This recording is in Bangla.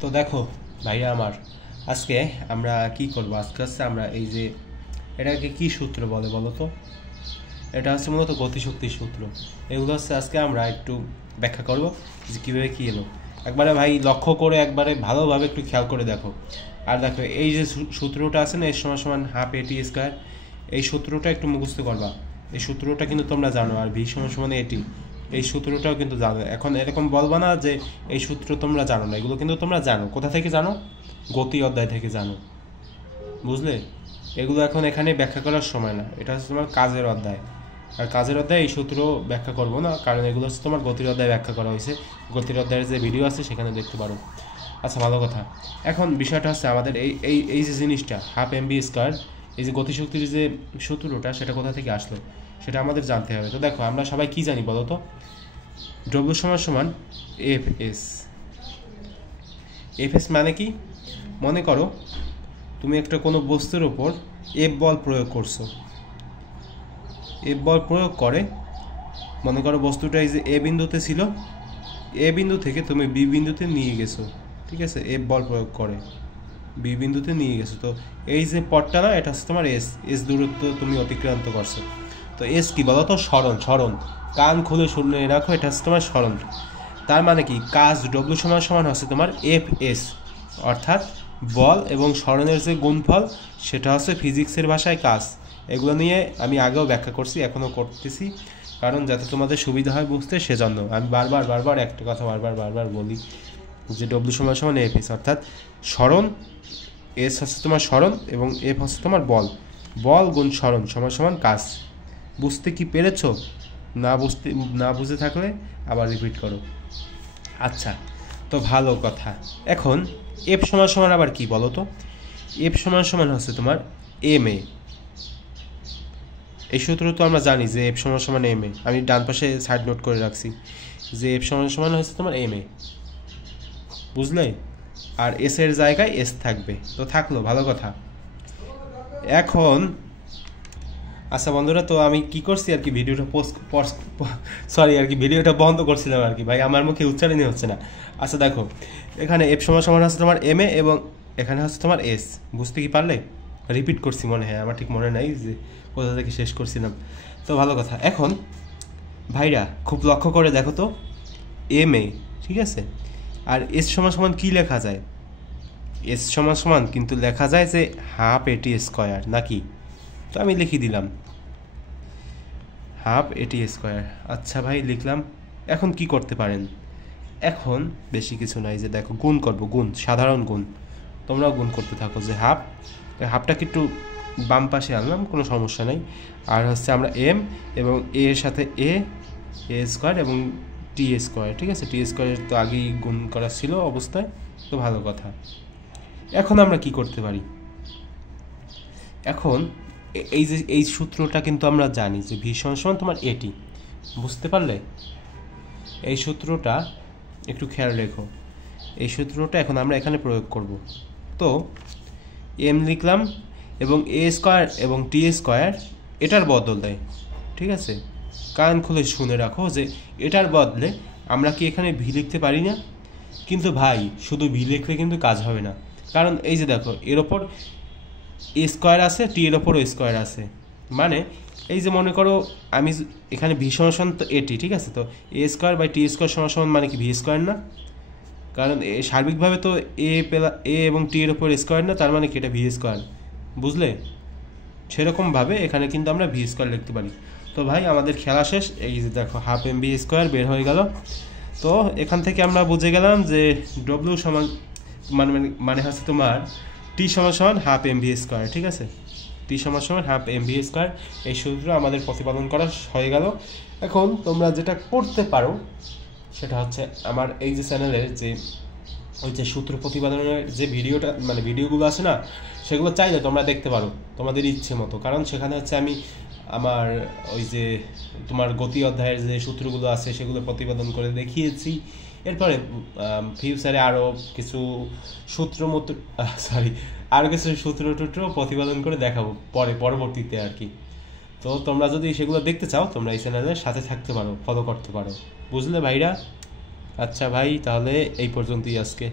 তো দেখো ভাইয়া আমার আজকে আমরা কি করব আজকে হচ্ছে আমরা এই যে এটাকে কি সূত্র বলে বলো তো। এটা হচ্ছে মূলত গতিশক্তির সূত্র। এগুলো হচ্ছে আজকে আমরা একটু ব্যাখ্যা করব যে কীভাবে কী এলো। একবারে ভাই লক্ষ্য করে একবারে ভালোভাবে একটু খেয়াল করে দেখো। আর দেখো এই যে সূত্রটা আছে না, এর সমান সমান হাফ এটি স্কোয়ার, এই সূত্রটা একটু মুখস্থ করবা। এই সূত্রটা কিন্তু তোমরা জানো, আর ভি সমান সমান এটি, এই সূত্রটাও কিন্তু জানো। এখন এরকম বলবা না যে এই সূত্র তোমরা জানো না, এগুলো কিন্তু তোমরা জানো। কোথা থেকে জানো? গতি অধ্যায় থেকে জানো, বুঝলে? এগুলো এখন এখানে ব্যাখ্যা করার সময় না, এটা হচ্ছে তোমার কাজের অধ্যায়। আর কাজের অধ্যায় এই সূত্র ব্যাখ্যা করবো না, কারণ এগুলো হচ্ছে তোমার গতির অধ্যায় ব্যাখ্যা করা হয়েছে। গতির অধ্যায়ের যে ভিডিও আছে সেখানে দেখতে পারো। আচ্ছা, ভালো কথা। এখন বিষয়টা হচ্ছে আমাদের এই এই এই যে জিনিসটা হাফ এম বি স্কোয়ার, এই যে গতিশক্তির যে সূত্রটা, সেটা কোথা থেকে আসলো সেটা আমাদের জানতে হবে। তো দেখো আমরা সবাই কি জানি বলো তো? ডব্লিউ সমান সমান এফ এস। এফ এস মানে কি? মনে করো তুমি একটা কোনো বস্তুর ওপর এফ বল প্রয়োগ করছো। এফ বল প্রয়োগ করে মনে করো বস্তুটা এই যে এ বিন্দুতে ছিল, এ বিন্দু থেকে তুমি বি বিন্দুতে নিয়ে গেছো, ঠিক আছে? এফ বল প্রয়োগ করে বি বিন্দুতে নিয়ে গেছো। তো এই যে পথটা না, এটা হচ্ছে তোমার এস। এস দূরত্ব তুমি অতিক্রান্ত করছো। তো এস কি বলো তো? সরণ। সরণ, কান খুলে শুনে রাখো, এটা হচ্ছে তোমার সরণ। তার মানে কি? কাজ ডব্লিউ সমান সমান হচ্ছে তোমার এফ এস, অর্থাৎ বল এবং সরণের যে গুণফল, সেটা হচ্ছে ফিজিক্সের ভাষায় কাজ। এগুলো নিয়ে আমি আগেও ব্যাখ্যা করছি, এখনও করতেছি, কারণ যাতে তোমাদের সুবিধা হয় বুঝতে, সেজন্য আমি বারবার একটা কথা বারবার বলি যে ডব্লিউ সমান সমান এফ এস, অর্থাৎ সরণ। এস হচ্ছে তোমার সরণ এবং এফ হচ্ছে তোমার বল। বল গুণ সরণ সমান সমান কাজ। বুঝতে কি পেরেছ? না বুঝে থাকলে আবার রিপিট করো। আচ্ছা, তো ভালো কথা। এখন এফ সমান সমান আবার কি বলো তো? এফ সমান সমান হচ্ছে তোমার এম এ। এই সূত্র তো আমরা জানি যে এফ সমান সমান এম এ। আমি ডান পাশে সাইড নোট করে রাখছি যে এফ সমান সমান হচ্ছে তোমার এম এ, বুঝলে? আর এস এর জায়গায় এস থাকবে, তো থাকলো, ভালো কথা। এখন আচ্ছা বন্ধুরা, তো আমি কি করছি আর কি, ভিডিওটা ভিডিওটা বন্ধ করছিলাম আর কি। ভাই আমার মুখে উচ্চারণই হচ্ছে না। আচ্ছা দেখো, এখানে এফ সমান সমান হচ্ছে তোমার এম এ এবং এখানে হচ্ছে তোমার এস। বুঝতে কি পারলে? রিপিট করছি মনে হয়, আমার ঠিক মনে নাই যে কোথা থেকে শেষ করছিলাম। তো ভালো কথা। এখন ভাইরা খুব লক্ষ্য করে দেখো তো, এম এ, ঠিক আছে, আর এস সমান সমান কী লেখা যায়? এস সমান সমান কিন্তু লেখা যায় যে হাফ এটি স্কোয়ার, নাকি? তো আমি লিখে দিলাম হাফ এটি স্কোয়ার। আচ্ছা ভাই, লিখলাম। এখন কি করতে পারেন? এখন বেশি কিছু নাই, যে দেখো গুণ করব, গুণ, সাধারণ গুণ। তোমরাও গুণ করতে থাকো, যে হাফটাকে একটু বাম পাশে আনলাম, কোনো সমস্যা নাই। আর হচ্ছে আমরা এম এবং এ এর সাথে এ স্কোয়ার এবং টি স্কোয়ার, ঠিক আছে? টি স্কোয়ারের তো আগেই গুণ করা ছিল অবস্থায়, তো ভালো কথা। এখন আমরা কি করতে পারি? এখন এই যে এই সূত্রটা কিন্তু আমরা জানি যে ভি সমান সমান তোমার এটি, বুঝতে পারলে? এই সূত্রটা একটু খেয়াল রেখো। এই সূত্রটা এখন আমরা এখানে প্রয়োগ করব। তো এম লিখলাম এবং এ স্কোয়ার এবং টি স্কোয়ার এটার বদলে, ঠিক আছে, কান খুলে শুনে রাখো যে এটার বদলে আমরা কি এখানে ভি লিখতে পারি না? কিন্তু ভাই শুধু ভি লিখলে কিন্তু কাজ হবে না, কারণ এই যে দেখো এর ওপর এ স্কোয়ার আছে, টি এর ওপরও স্কোয়ার আছে। মানে এই যে মনে করো আমি এখানে ভি সমান সমান তো এটি, ঠিক আছে, তো এ স্কোয়ার বাই টি স্কোয়ার সমান সমান মানে কি ভি স্কোয়ার না? কারণ সার্বিকভাবে তো এ এবং টি এর ওপর স্কোয়ার না, তার মানে কি এটা ভি স্কোয়ার, বুঝলে? সেরকমভাবে এখানে কিন্তু আমরা ভি স্কোয়ার লিখতে পারি। তো ভাই আমাদের খেলা শেষ। এই যে দেখো হাফ এম বি স্কোয়ার বের হয়ে গেল। তো এখান থেকে আমরা বুঝে গেলাম যে ডব্লিউ সমান মানে হচ্ছে তোমার টি সমান সমান হাফ এম ভি স্কোয়ার, ঠিক আছে? টি সমান সমান হাফ এম ভি স্কোয়ার, এই সূত্র আমাদের প্রতিপাদন করা হয়ে গেল। এখন তোমরা যেটা করতে পারো সেটা হচ্ছে আমার এই যে চ্যানেলের যে ওই যে সূত্র প্রতিপাদনের যে ভিডিওগুলো আছে না, সেগুলো চাইলে তোমরা দেখতে পারো তোমাদের ইচ্ছে মতো, কারণ সেখানে হচ্ছে আমি আমার ওই যে তোমার গতি অধ্যায়ের যে সূত্রগুলো আছে সেগুলো প্রতিপাদন করে দেখিয়েছি। এরপরে ফিউচারে আরও কিছু সূত্র টুত্র প্রতিপাদন করে দেখাবো পরবর্তীতে আর কি। তো তোমরা যদি সেগুলো দেখতে চাও, তোমরা এই চ্যানেলের সাথে থাকতে পারো, ফলো করতে পারো, বুঝলে ভাইরা? আচ্ছা ভাই, তাহলে এই পর্যন্তই আজকে।